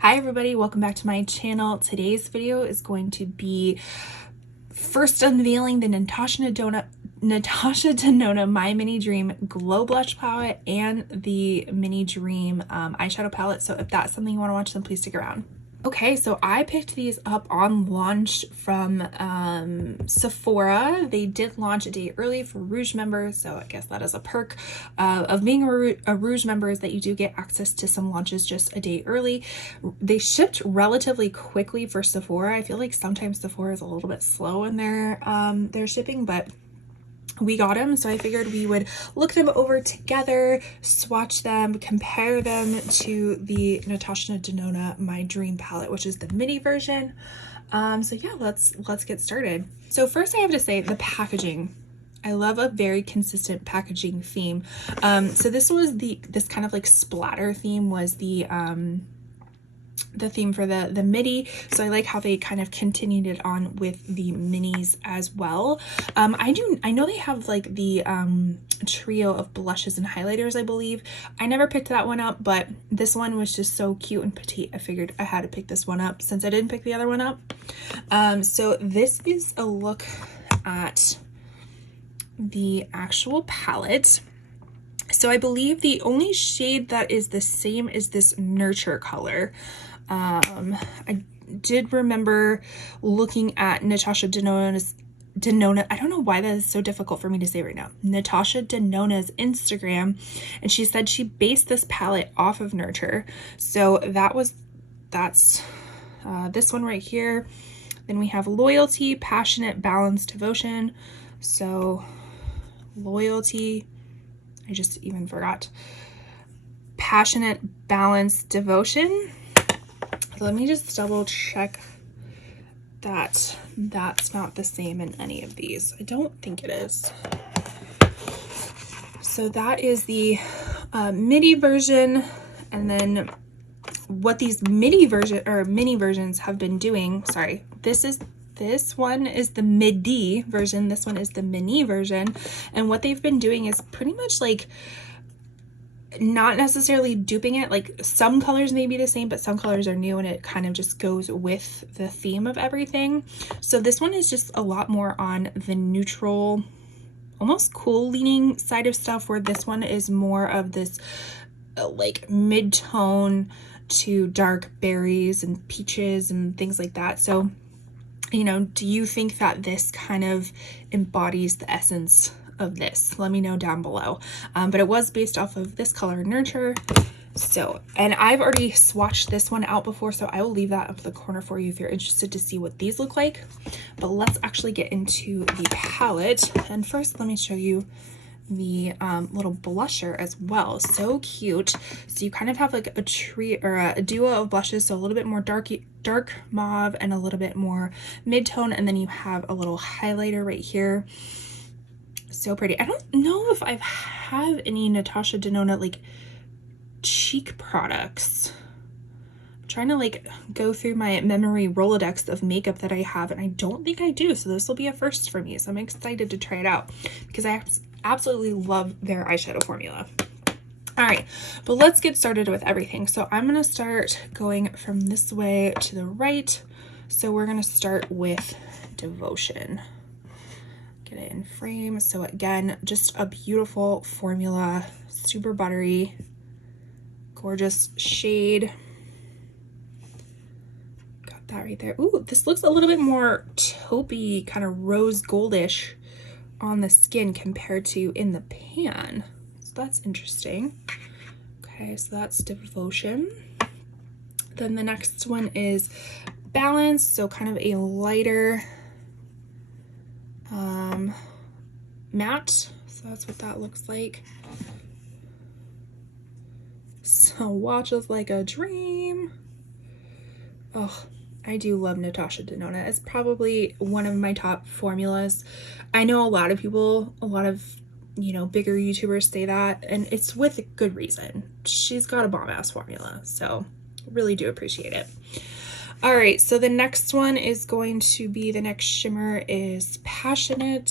Hi everybody, welcome back to my channel. Today's video is going to be first unveiling the Natasha Denona My Mini Dream Glow Blush Palette and the Mini Dream eyeshadow palette. So if that's something you want to watch, then please stick around. Okay, so I picked these up on launch from Sephora. They did launch a day early for Rouge members, so I guess that is a perk of being a Rouge member, is that you do get access to some launches just a day early. They shipped relatively quickly for Sephora. I feel like sometimes Sephora is a little bit slow in their shipping, but we got them, so I figured we would look them over together, swatch them, compare them to the Natasha Denona My Dream palette, which is the mini version. So yeah, let's get started. So first I have to say the packaging. I love a very consistent packaging theme. So this was this kind of like splatter theme was the theme for the midi, so I like how they kind of continued it on with the minis as well. I know they have like the trio of blushes and highlighters, I believe. I never picked that one up, but this one was just so cute and petite. I figured I had to pick this one up since I didn't pick the other one up. So this is a look at the actual palette. So I believe the only shade that is the same is this Nurture color. I did remember looking at Natasha Denona, I don't know why that is so difficult for me to say right now, Natasha Denona's Instagram, and she said she based this palette off of Nurture. So that's this one right here. Then we have Loyalty, Passionate, Balance, Devotion. So Loyalty, I just even forgot. Passionate, Balance, Devotion. Let me just double check that that's not the same in any of these. I don't think it is. So that is the midi version, and then what these mini versions have been doing. Sorry, this one is the midi version. This one is the mini version, and what they've been doing is pretty much like not necessarily duping it. Like some colors may be the same, but some colors are new, and it kind of just goes with the theme of everything. So this one is just a lot more on the neutral, almost cool leaning side of stuff, where this one is more of this like mid-tone to dark berries and peaches and things like that. So, you know, do you think that this kind of embodies the essence of this? Let me know down below. But it was based off of this color, Nurture. So, and I've already swatched this one out before, so I will leave that up in the corner for you if you're interested to see what these look like. But let's actually get into the palette. And first, let me show you the little blusher as well. So cute. So you kind of have like a tree or a duo of blushes, so a little bit more dark mauve and a little bit more mid-tone, and then you have a little highlighter right here. So pretty. I don't know if I have any Natasha Denona like cheek products. I'm trying to like go through my memory Rolodex of makeup that I have, and I don't think I do. So this will be a first for me. So I'm excited to try it out because I absolutely love their eyeshadow formula. All right, but let's get started with everything. So I'm gonna start going from this way to the right. So we're gonna start with Devotion. Get it in frame. So again, just a beautiful formula, super buttery, gorgeous shade. Got that right there. Ooh, this looks a little bit more taupey, kind of rose goldish on the skin compared to in the pan. So that's interesting. Okay, so that's Devotion. Then the next one is Balance, so kind of a lighter matte. So that's what that looks like. So Watches Like a Dream. Oh, I do love Natasha Denona. It's probably one of my top formulas. I know a lot of people, you know, bigger YouTubers say that, and it's with good reason. She's got a bomb-ass formula, so really do appreciate it. All right, so the next one is going to be, the next shimmer is Passionate.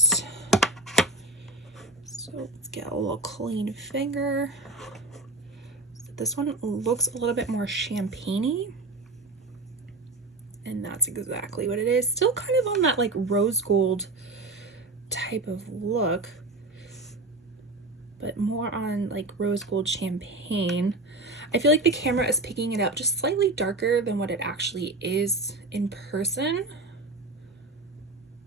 So let's get a little clean finger. So this one looks a little bit more champagne-y. And that's exactly what it is. Still kind of on that like rose gold type of look, but more on like rose gold champagne. I feel like the camera is picking it up just slightly darker than what it actually is in person,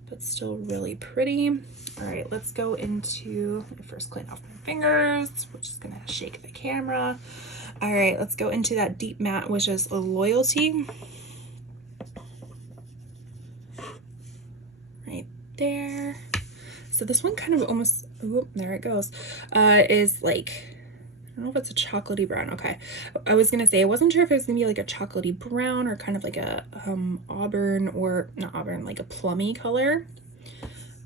but still really pretty. All right, let's go into, let me first clean off my fingers, which is gonna shake the camera. All right, let's go into that deep matte, which is Loyalty. Right there. So this one kind of almost, oh, there it goes, is like, I don't know if it's a chocolatey brown. Okay, I was gonna say I wasn't sure if it was gonna be like a chocolatey brown or kind of like a auburn, or not auburn, like a plummy color.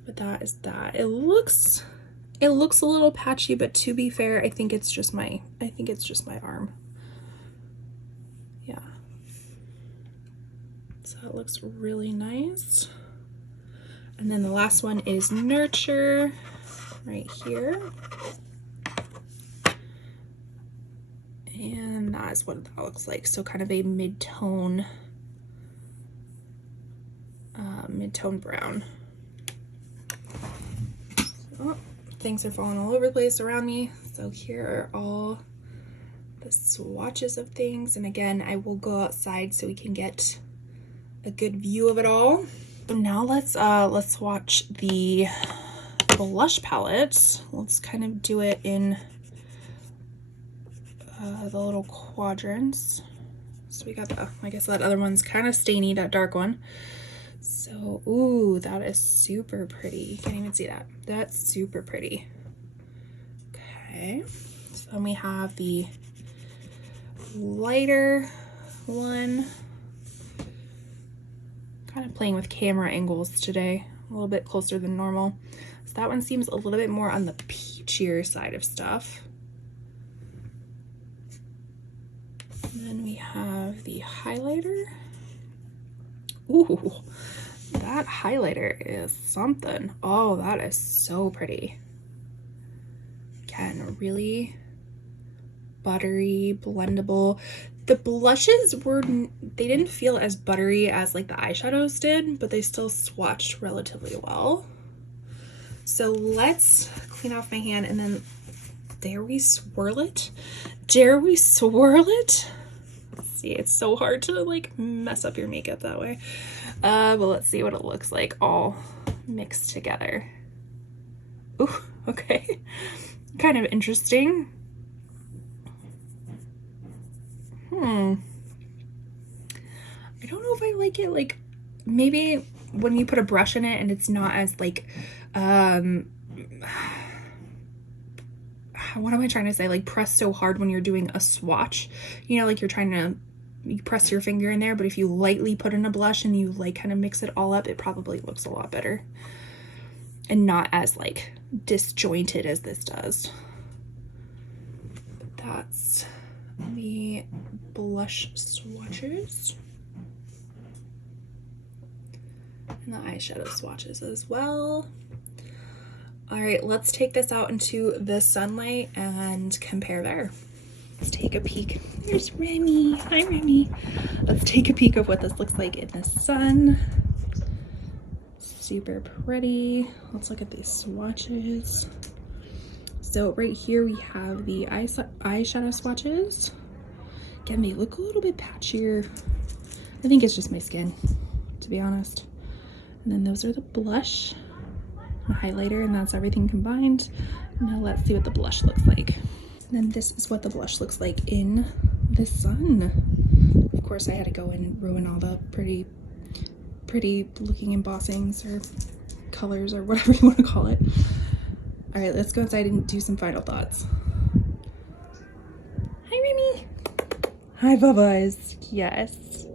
But that is that. It looks a little patchy, but to be fair, I think it's just my arm. Yeah. So it looks really nice. And then the last one is Nurture right here. And that is what that looks like. So kind of a mid-tone brown. So, things are falling all over the place around me. So here are all the swatches of things. And again, I will go outside so we can get a good view of it all. So now let's swatch the blush palette. Let's kind of do it in the little quadrants. So we got the, like I said, that other one's kind of stainy, that dark one. So, ooh, that is super pretty. You can't even see that. That's super pretty. Okay, so then we have the lighter one. Kind of playing with camera angles today, a little bit closer than normal. So that one seems a little bit more on the peachier side of stuff. And then we have the highlighter. Ooh, that highlighter is something. Oh, that is so pretty. Again, really buttery, blendable. The blushes they didn't feel as buttery as like the eyeshadows did, but they still swatched relatively well. So let's clean off my hand, and then dare we swirl it? Dare we swirl it? Let's see, it's so hard to like mess up your makeup that way. But let's see what it looks like all mixed together. Ooh, okay. Kind of interesting. I don't know if I like it. Like, maybe when you put a brush in it and it's not as like, what am I trying to say? Like, press so hard when you're doing a swatch, you know, like you're trying to, you press your finger in there, but if you lightly put in a blush and you like kind of mix it all up, it probably looks a lot better and not as like disjointed as this does. But that's the blush swatches and the eyeshadow swatches as well. All right, let's take this out into the sunlight and compare there. Let's take a peek. There's Remy. Hi, Remy. Let's take a peek of what this looks like in the sun. Super pretty. Let's look at these swatches. So right here we have the eyeshadow swatches. Again, they look a little bit patchier. I think it's just my skin, to be honest. And then those are the blush, the highlighter, and that's everything combined. Now let's see what the blush looks like. And then this is what the blush looks like in the sun. Of course, I had to go and ruin all the pretty looking embossings or colors or whatever you want to call it. All right, let's go inside and do some final thoughts. Hi, Remy. Hi, Bubba's. Yes.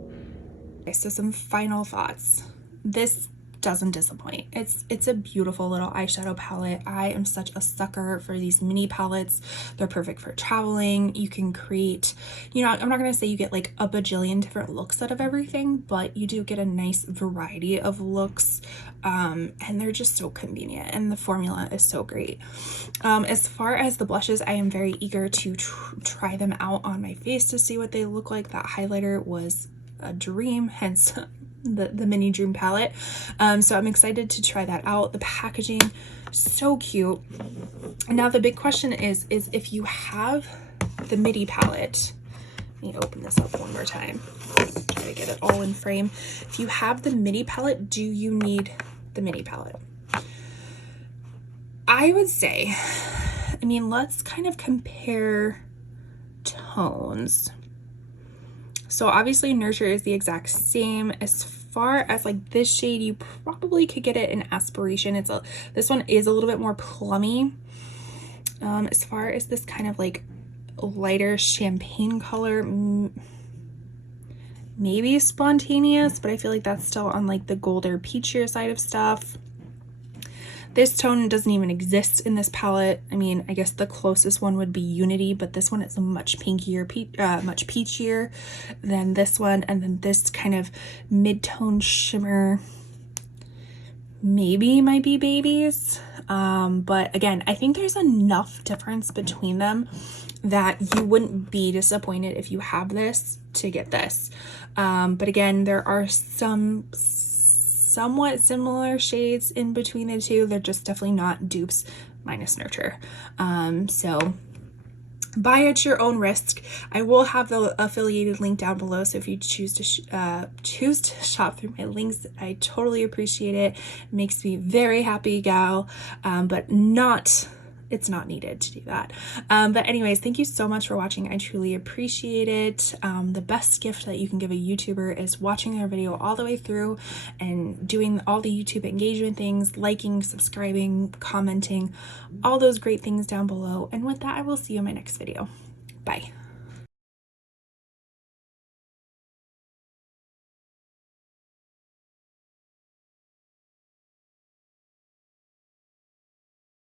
Okay, so some final thoughts. This doesn't disappoint. It's a beautiful little eyeshadow palette. I am such a sucker for these mini palettes. They're perfect for traveling. You can create, you know, I'm not gonna say you get like a bajillion different looks out of everything, but you do get a nice variety of looks, and they're just so convenient, and the formula is so great. As far as the blushes, I am very eager to try them out on my face to see what they look like. That highlighter was a dream, hence the Mini Dream palette. So I'm excited to try that out. The packaging, so cute. Now the big question is if you have the Midi palette, let me open this up one more time, try to get it all in frame. If you have the Midi palette, do you need the Midi palette? I would say, I mean, let's kind of compare tones. So obviously Nurture is the exact same. As far as like this shade, you probably could get it in Aspiration. This one is a little bit more plummy. As far as this kind of like lighter champagne color, maybe Spontaneous, but I feel like that's still on like the golder peachier side of stuff. This tone doesn't even exist in this palette. I mean, I guess the closest one would be Unity, but this one is much pinkier, much peachier than this one. And then this kind of mid-tone shimmer maybe might be Babies. But again, I think there's enough difference between them that you wouldn't be disappointed if you have this to get this. But again, there are some somewhat similar shades in between the two. They're just definitely not dupes minus Nurture. So buy at your own risk. I will have the affiliated link down below, so if you choose to shop through my links, I totally appreciate it. It makes me very happy gal, but it's not needed to do that. But anyways, thank you so much for watching. I truly appreciate it. The best gift that you can give a YouTuber is watching their video all the way through and doing all the YouTube engagement things, liking, subscribing, commenting, all those great things down below. And with that, I will see you in my next video. Bye.